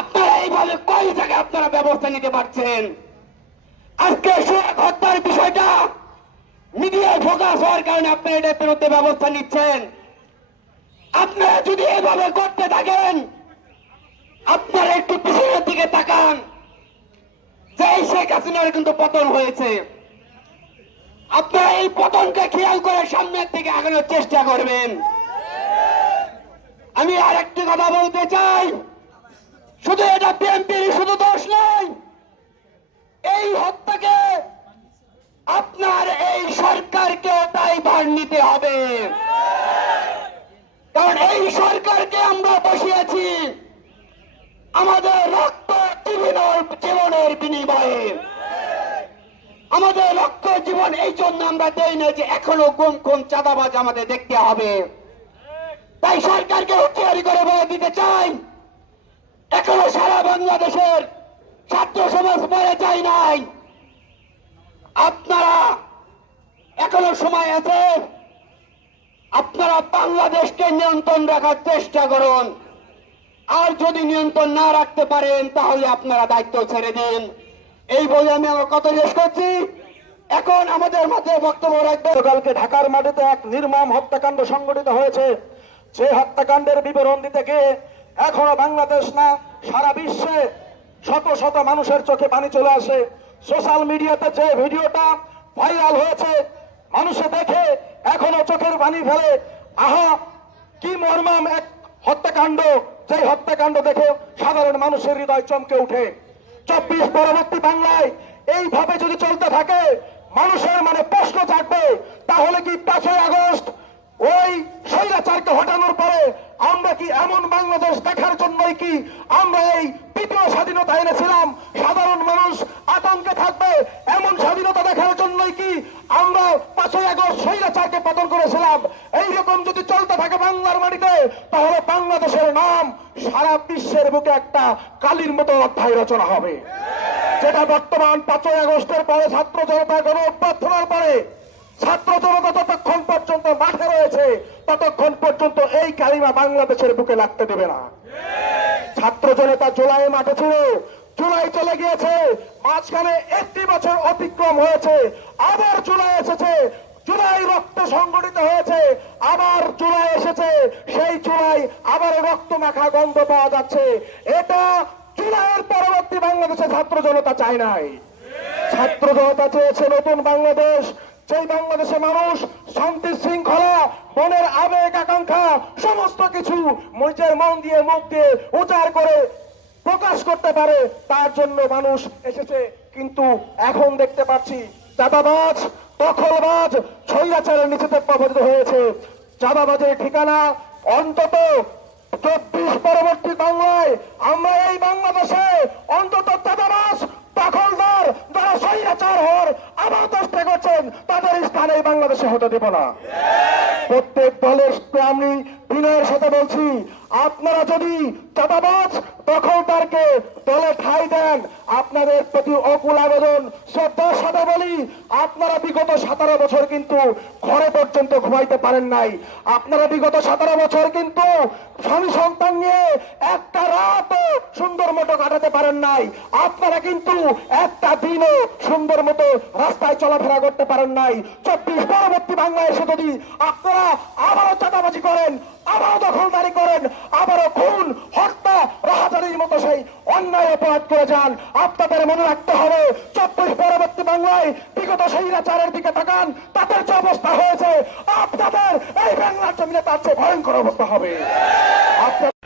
আপনারা এইভাবে কয় জায়গায় আপনারা ব্যবস্থা নিতে পারছেন আজকে সুরাক হত্যার বিষয়টা মিডিয়ায় ফোকাস হওয়ার কারণে আপনারা এটা বিরুদ্ধে ব্যবস্থা নিচ্ছেন আপনারা যদি এভাবে করতে থাকেন আপনারা একটু পিছনের দিকে তাকান যে শেখ হাসিনার কিন্তু পতন হয়েছে আপনারা এই পতনকে খেয়াল করে সামনের দিকে আগানোর চেষ্টা করবেন আমি আর একটি কথা বলতে চাই শুধু এটা বিএনপির শুধু দোষ নয় এই হত্যাকে আপনার এই সরকারকেও তাই ভার নিতে হবে কারণ এই সরকারকে আমরা বসিয়েছি আমাদের রক্ত জীবনের জীবনের বিনিময়ে আমাদের লক্ষ্য জীবন এই জন্য আমরা দেই না যে এখনো কোন কোন চাঁদাবাজ আমাদের দেখতে হবে তাই সরকারকে হুঁশিয়ারি করে বলে দিতে চাই এখনো সারা বাংলাদেশের ছাত্র সমাজ মরে যায় নাই আপনারা এখনো সময় আছে আপনারা বাংলাদেশকে নিয়ন্ত্রণ রাখার চেষ্টা করুন আর যদি নিয়ন্ত্রণ না রাখতে পারেন তাহলে আপনারা দায়িত্ব ছেড়ে দিন এই বলে আমি আমার কথা শেষ করছি এখন আমাদের মাঝে বক্তব্য রাখবে গতকালকে ঢাকার মাঠেতে এক নির্মম হত্যাকাণ্ড সংঘটিত হয়েছে সেই হত্যাকাণ্ডের বিবরণ দিতে গিয়ে এখনো বাংলাদেশ না সারা বিশ্বে শত শত মানুষের চোখে পানি চলে আসে সোশ্যাল মিডিয়াতে যে ভিডিওটা ভাইরাল হয়েছে মানুষে দেখে এখনো চোখের পানি ফেলে আহা কি মর্মাম এক হত্যাকাণ্ড যে হত্যাকাণ্ড দেখে সাধারণ মানুষের হৃদয় চমকে উঠে চব্বিশ পরবর্তী বাংলায় এইভাবে যদি চলতে থাকে মানুষের মানে প্রশ্ন থাকবে তাহলে কি পাঁচই আগস্ট ওই স্বৈরাচারকে হটানো স্বাধীনতা দেখার জন্যই কি আমরা পাঁচই আগস্ট স্বৈরাচারকে পতন করেছিলাম এইরকম যদি চলতে থাকে বাংলার মাটিতে তাহলে বাংলাদেশের নাম সারা বিশ্বের বুকে একটা কালির মতো অধ্যায় রচনা হবে যেটা বর্তমান পাঁচই আগস্টের পরে ছাত্র জনতা গণ অভ্যর্থনার পরে ছাত্র জনতা যতক্ষণ পর্যন্ত মাঠে রয়েছে ততক্ষণ পর্যন্ত এই কালিমা বাংলাদেশের বুকে লাগতে দেবে না ছাত্র জনতা জোলাই মাঠে ছিল জুলাই চলে গিয়েছে মাঝখানে একটি বছর অতিক্রম হয়েছে আবার জুলাই এসেছে জুলাই রক্ত সংগঠিত হয়েছে আবার জুলাই এসেছে সেই জুলাই আবার রক্ত মাখা গন্ধ পাওয়া যাচ্ছে এটা জুলাইয়ের পরবর্তী বাংলাদেশে ছাত্র জনতা চায় নাই ছাত্র জনতা চেয়েছে নতুন বাংলাদেশ সেই বাংলাদেশে মানুষ শান্তি শৃঙ্খলা মনের আবেগ আকাঙ্ক্ষা সমস্ত কিছু নিজের মন দিয়ে মুখ দিয়ে উচার করে প্রকাশ করতে পারে তার জন্য মানুষ এসেছে কিন্তু এখন দেখতে পাচ্ছি চাঁদাবাজ দখলবাজ ছৈরাচারের নিচেতে প্রভাবিত হয়েছে চাঁদাবাজের ঠিকানা অন্তত চব্বিশ পরবর্তী বাংলায় আমরা এই বাংলাদেশে অন্তত চাঁদাবাজ দখলদার যারা স্বৈরাচার হওয়ার আবার চেষ্টা করছেন তাদের স্থানে বাংলাদেশে হতে দেব না প্রত্যেক দলের আমি বিনয়ের সাথে বলছি আপনারা যদি চাঁদাবাজ দখলদারকে দলে ঠাই দেন আপনাদের প্রতি অকুল আবেদন শ্রদ্ধার সাথে বলি আপনারা বিগত সতেরো বছর কিন্তু ঘরে পর্যন্ত ঘুমাইতে পারেন নাই আপনারা বিগত সতেরো বছর কিন্তু স্বামী সন্তান নিয়ে একটা রাত সুন্দর মতো কাটাতে পারেন নাই আপনারা কিন্তু একটা দিনও সুন্দর মতো রাস্তায় চলাফেরা করতে পারেন নাই চব্বিশ পরবর্তী বাংলায় এসে যদি আপনারা আবারও চাঁদাবাজি করেন আবারও দখলদারি করেন আবারও খুন হত্যা রাহাজারির মতো সেই অন্যায় অপরাধ করে যান আপনাদের মনে রাখতে হবে চব্বিশ পরবর্তী বাংলায় বিগত সেই রাচারের দিকে তাকান তাদের যে অবস্থা হয়েছে আপনাদের এই বাংলার জমিনে তার চেয়ে ভয়ঙ্কর অবস্থা হবে আপনার